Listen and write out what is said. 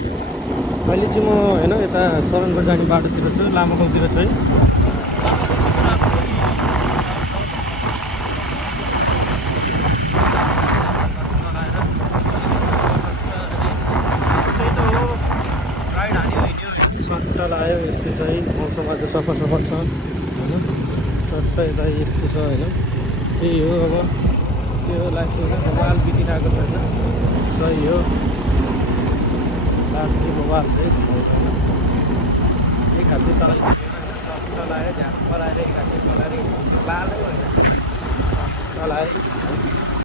अहिले चाहिँ म होइन यता शरणगढ जाने बाटोतिर छु, लामागाउँतिर छु है। राइड हान्यो हिँड्यो सट्टा लगायो, यस्तो छ है मौसम। आज सफा सफा छ होइन, सट्टा यता यस्तो छ होइन। त्यही हो अब, त्यो लाइफ बवाल बितिरहेको छ होइन। सही हो, लाइफ चाहिँ बवाल छ है होइन। एक हातले चलाइदियो होइन, सट्टा लगायो, झ्याप पलाएर एक हातले चलाएर लालै होइन, सट्टा लगायो।